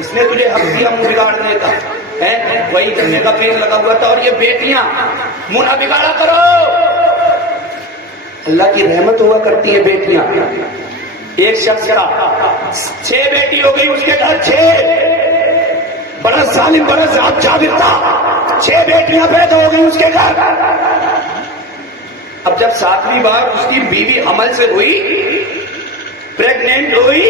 اس نے تجھے حق دیا منہ بگاڑنے کا ہے، وہی گنے کا پیڑ لگا ہوا تھا، اور یہ بیٹیاں منہ نہ بگاڑا کرو. اللہ کی رحمت ہوا کرتی ہے بیٹیاں. ایک شخص کا 6 بیٹی ہو گئی، اس کے گھر 6، بڑا ظالم بڑا جابر تھا، 6 بیٹیاں پیدا ہو گئی اس کے گھر. اب جب 7ویں بار اس کی بیوی حمل سے ہوئی، پریگنینٹ ہوئی،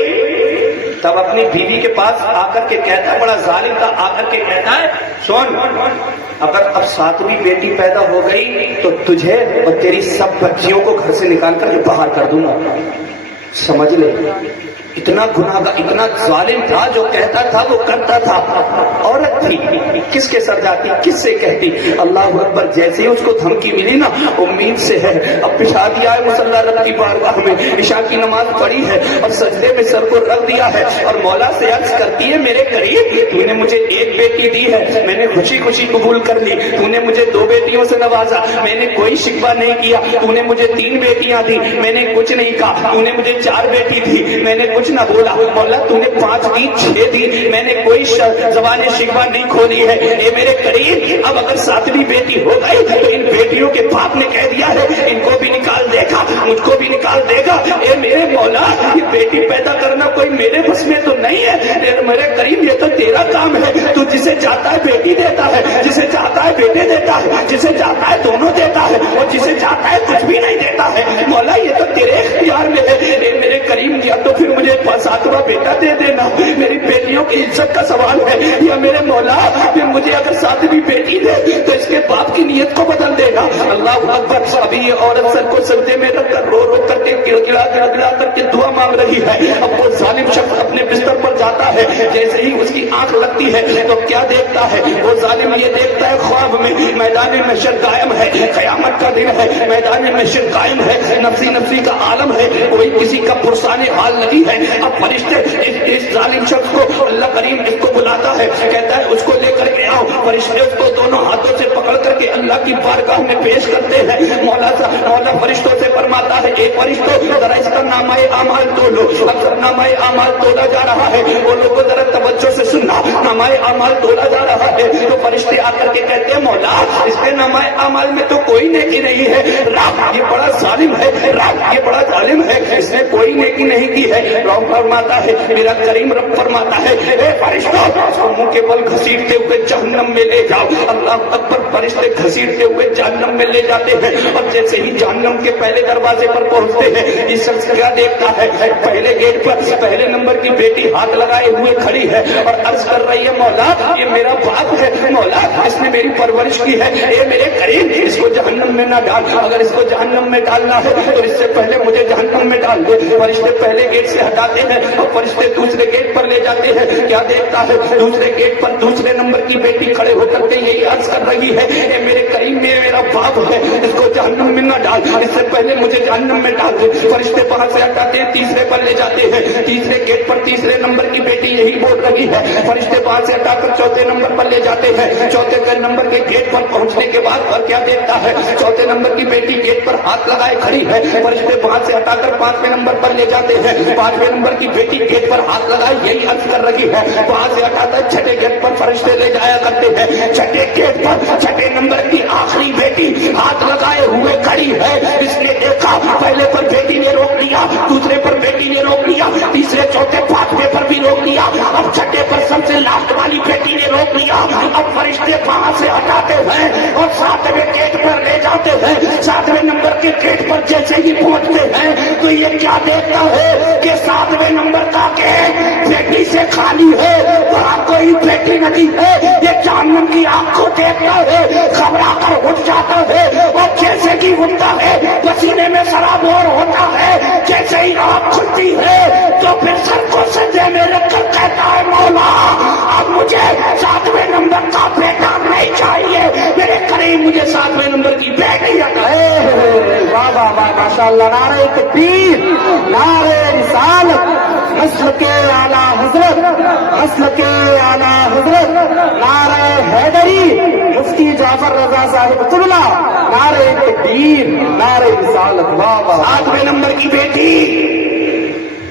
تب اپنی بیوی کے پاس آ کر کے کہتا ہے، بڑا ظالم تھا، آ کر کے کہتا ہے سن، اگر اب 7ویں بیٹی پیدا ہو گئی تو تجھے اور تیری سب بچیوں کو گھر سے نکال کر کے باہر کر دوں گا. سمجھ لے اتنا گناہگار اتنا ظالم تھا، جو کہتا تھا وہ کرتا تھا. عورت تھی، کس کے سر جاتی، کس سے کہتی. اللہ اکبر. جیسے ہی اس کو دھمکی ملی نا، امید سے ہے اب بچھا دیا ہے مصلی رب کی بارگاہ میں، عشاء کی نماز پڑھی ہے اور سجدے میں سر کو رکھ دیا ہے، اور مولا سے عرض کرتی ہے میرے قریب تو نے مجھے 1 بیٹی دی ہے، میں نے خوشی خوشی قبول کر لی. تو نے مجھے 2 بیٹیوں سے نوازا، میں نے کوئی شکوہ نہیں کیا. تو نے مجھے 3 بیٹیاں دی، میں نے کچھ نہیں کہا. تو نے مجھے 4 بیٹی دی، میں نے کچھ نہ بولا. مولا تو نے 5 دی 6 دی، میں نے کوئی زبان شکوہ نہیں کھولی ہے. اے میرے قریب اب اگر 7ویں بیٹی ہو گئی تو ان بیٹیوں کے باپ نے کہہ دیا ہے ان کو بھی نکال دے گا، مجھ کو بھی نکال دے گا. اے میرے مولا یہ بیٹی پیدا کرنا کوئی میرے بس میں تو نہیں ہے، میرے قریب یہ تو تیرا کام ہے. تو جسے چاہتا ہے بیٹی دیتا ہے، جسے چاہتا ہے بیٹے دیتا ہے، جسے چاہتا ہے دونوں دیتا ہے، اور جسے چاہتا ہے کچھ بھی نہیں دیتا ہے. مولا یہ تو تیرے اختیار میں ہے. اے میرے قریب یا تو پھر مجھے 7واں بیٹا دے دینا، میری بیٹیوں کی عزت کا سوال ہے، یا میرے مولا پھر مجھے اگر 7ویں بیٹی دے تو اس کے باپ کی نیت کو بدل دینا. اللہ اکبر. ابھی یہ عورت سر کو سجدے میں رکھ کر رو رو کر کے گڑ گڑا کر کے دعا مانگ رہی ہے. اب وہ ظالم شخص اپنے بستر پر جاتا ہے، جیسے ہی اس کی آنکھ لگتی ہے تو کیا دیکھتا ہے وہ ظالم؟ یہ دیکھتا ہے خواب میں میدان محشر قائم ہے، قیامت کا دن ہے، میدان محشر قائم ہے، نفسی نفسی کا عالم ہے، کوئی کسی کا پرسان حال نہیں ہے. اب فرشتے اس ظالم شخص کو اللہ کریم اس کو بلاتا ہے، کہتا ہے اس کو لے کر کے آؤ. فرشتے اس کو دونوں ہاتھوں سے پکڑ کر کے اللہ کی بارگاہ میں پیش کرتے ہیں. مولا فرشتوں سے فرماتا ہے ایک فرشتوں ذرا اس کا نامہ اعمال تولو. اب نامہ اعمال تولا جا رہا ہے، وہ لوگوں ذرا توجہ سے سننا، نامہ اعمال تولا جا رہا ہے. تو فرشتے آ کر کے کہتے ہیں مولا اس کے نامہ اعمال میں تو کوئی نیکی نہیں ہے، رب یہ بڑا ظالم ہے، رب یہ بڑا ظالم ہے، اس نے کوئی نیکی نہیں کی ہے. رب فرماتا ہے میرا کریم رب فرماتا ہے اے فرشتوں اس کو منہ کے بل گھسیٹتے ہوئے جہنم میں لے جاؤ. اللہ اکبر. فرشتے گھسیٹتے ہوئے جہنم میں لے جاتے ہیں، اور جیسے ہی جہنم کے پہلے دروازے پر پہنچتے ہیں اس شخص کیا دیکھتا ہے؟ پہلے گیٹ پر پہلے نمبر کی بیٹی ہاتھ لگائے ہوئے کھڑی ہے اور عرض کر رہی ہے مولا یہ میرا باپ ہے، مولا اس نے میری پرورش کی ہے، اے میرے کریم اس کو جہنم میں نہ ڈال، اگر اس کو جہنم میں ڈالنا ہے تو اس سے پہلے مجھے جہنم میں ڈال دے. فرشتے پہلے گیٹ سے ہٹاتے ہیں اور فرشتے دوسرے گیٹ پر لے جاتے ہیں. کیا دیکھتا ہے؟ دوسرے گیٹ پر دوسرے نمبر کی بیٹی کھڑے ہو کر کے یہی عرض کر رہی ہے اے میرے کریم میں میرا باپ ہے، اس کو جہنم میں نہ ڈال، اس سے پہلے مجھے جہنم میں ڈال دے. فرشتے وہاں سے ہٹاتے ہیں، تیسرے پر لے جاتے ہیں. تیسرے گیٹ پر تیسرے نمبر کی بیٹی یہی بول رہی ہے. فرشتے وہاں سے ہٹا کر چوتھے نمبر پر لے جاتے ہیں. چوتھے نمبر کے گیٹ پر پہنچنے کے بعد اور کیا دیکھتا ہے؟ چوتھے نمبر کی بیٹی گیٹ پر ہاتھ لگائے کھڑی ہے. فرشتے وہاں سے ہٹا کر 5ویں نمبر پر لے جاتے ہیں. 5ویں نمبر کی بیٹی گیٹ پر ہاتھ لگائے یہی عرض کر رہی ہے. وہاں سے ہٹاتا ہے 6ٹھے گیٹ پر فرشتے لے جایا کرتے ہیں. 6ٹھے گیٹ پر 6ٹھے نمبر کی آخری بیٹی ہاتھ لگائے ہوئے کھڑی ہے. اس نے دیکھا پہلے پر بیٹی نے روک لیا، دوسرے پر بیٹی نے روک لیا، تیسرے چوتھے 5ویں پر بھی روک لیا، اب 6ٹھے پر سب سے لاسٹ والی بیٹی نے روک لیا. اب فرشتے وہاں سے ہٹاتے ہیں اور 7ویں گیٹ پر لے جاتے ہیں. 7ویں نمبر کے گیٹ پر جیسے ہی پہنچتے ہیں تو یہ کیا دیکھتا ہے کہ 7ویں نمبر کا گیٹ بیٹی سے خالی ہے، وہاں کوئی بیٹی نہیں ہے. یہ جہنم کی آنکھ کو دیکھتا ہے، گھبرا کر اٹھ جاتا ہے اور جیسے کہ اٹھتا ہے پسینے میں سرابور ہوتا ہے. جیسے ہی آنکھ کھلتی ہے تو پھر سر کو سجدے میں رکھ کر کہتا ہے مولا اب مجھے 7ویں نمبر کا بیٹا نہیں چاہیے، میرے قریب مجھے 7ویں نمبر کی بیٹی عطا ہے. واہ واہ واہ ماشاء اللہ. نعرہ تکبیر، نعرہ رسالت، نسل کے اعلیٰ حضرت، نسل کے اعلیٰ حضرت، نعرہ حیدری، مفتی جعفر رضا صاحب قبلہ، نعرہ تکبیر، نعرہ رسالت. واہ واہ. 7ویں نمبر کی بیٹی